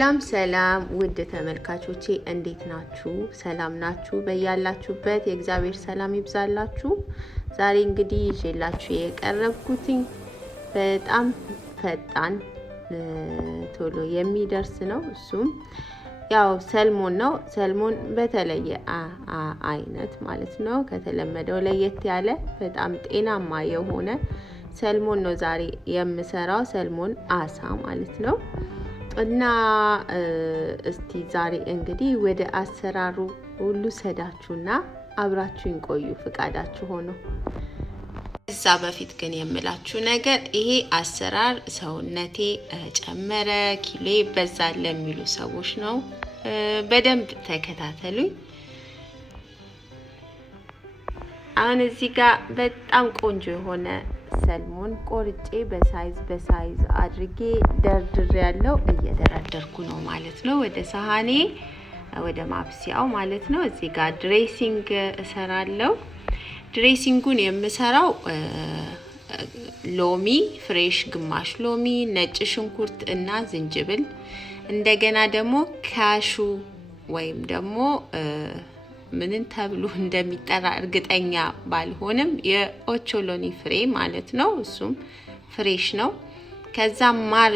ሰላም ውድ ተመልካቾቼ እንዴት ናችሁ? ሰላም ናችሁ? በያላችሁበት የእግዚአብሔር ሰላም ይብዛላችሁ። ዛሬ እንግዲህ ይዤላችሁ የቀረብኩት በጣም ፈጣን ቶሎ የሚደርስ ነው። እሱም ያው ሰልሞን ነው። ሰልሞን በተለየ አይነት ማለት ነው። ከተለመደው ለየት ያለ በጣም ጤናማ የሆነ ሰልሞን ነው ዛሬ የምሰራው። ሰልሞን አሳ ማለት ነው። እና እስቲ ዛሬ እንግዲህ ወደ አሰራሩ ሁሉ ሰዳችሁና አብራችሁን ቆዩ ፍቃዳችሁ ሆኖ። እዛ በፊት ግን የምላችሁ ነገር ይሄ አሰራር ሰውነቴ ጨመረ ኪሎ በዛል ለሚሉ ሰዎች ነው። በደንብ ተከታተሉኝ። አሁን እዚህ ጋር በጣም ቆንጆ የሆነ ሰልሞን ቆርጬ በሳይዝ አድርጌ ደርድሬ ያለው እየደረደርኩ ነው ማለት ነው። ወደ ሳህኔ ወደ ማብሰያው ማለት ነው። እዚህ ጋር ድሬሲንግ እሰራለሁ። ድሬሲንጉን የምሰራው ሎሚ ፍሬሽ ግማሽ ሎሚ፣ ነጭ ሽንኩርት እና ዝንጅብል እንደገና ደግሞ ካሹ ወይም ደግሞ ምንን ተብሎ እንደሚጠራ እርግጠኛ ባልሆንም የኦቾሎኒ ፍሬ ማለት ነው። እሱም ፍሬሽ ነው። ከዛ ማር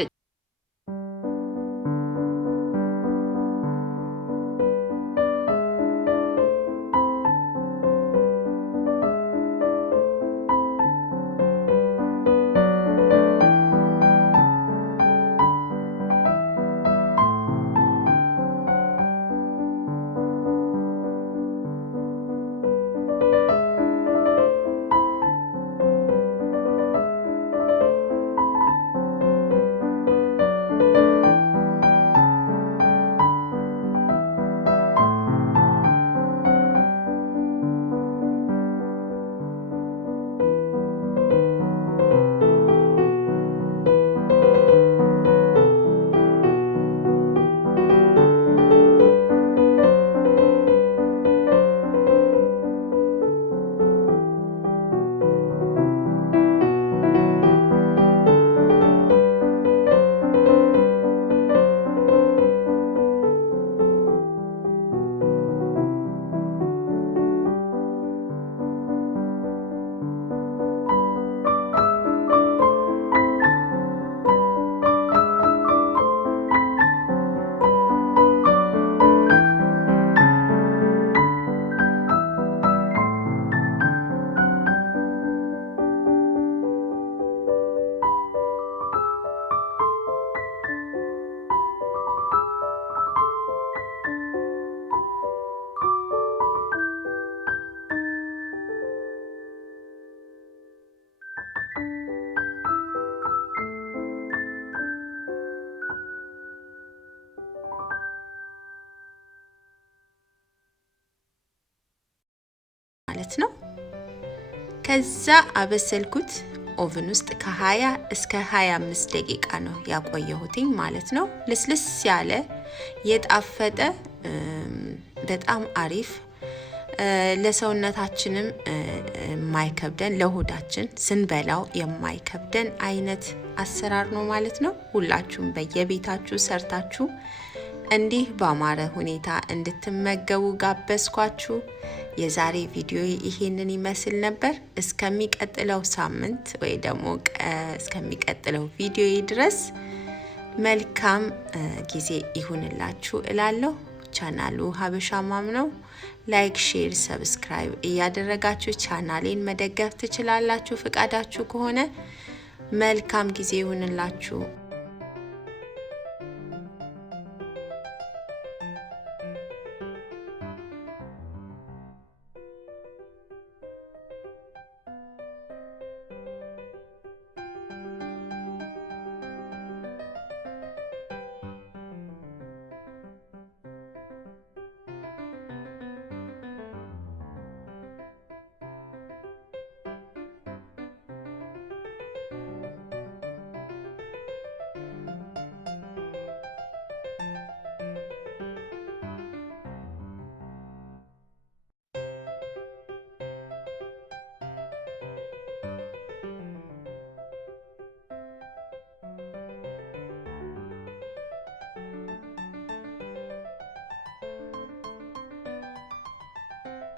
ማለት ነው። ከዛ አበሰልኩት ኦቨን ውስጥ ከ20 እስከ 25 ደቂቃ ነው ያቆየሁት ማለት ነው። ልስልስ ያለ የጣፈጠ በጣም አሪፍ ለሰውነታችንም የማይከብደን ለሆዳችን ስንበላው የማይከብደን አይነት አሰራር ነው ማለት ነው። ሁላችሁም በየቤታችሁ ሰርታችሁ እንዲህ ባማረ ሁኔታ እንድትመገቡ ጋበዝኳችሁ። የዛሬ ቪዲዮ ይሄንን ይመስል ነበር። እስከሚቀጥለው ሳምንት ወይ ደግሞ እስከሚቀጥለው ቪዲዮ ድረስ መልካም ጊዜ ይሁንላችሁ እላለሁ። ቻናሉ ሀበሻ ማም ነው። ላይክ፣ ሼር፣ ሰብስክራይብ እያደረጋችሁ ቻናሌን መደገፍ ትችላላችሁ ፍቃዳችሁ ከሆነ። መልካም ጊዜ ይሁንላችሁ።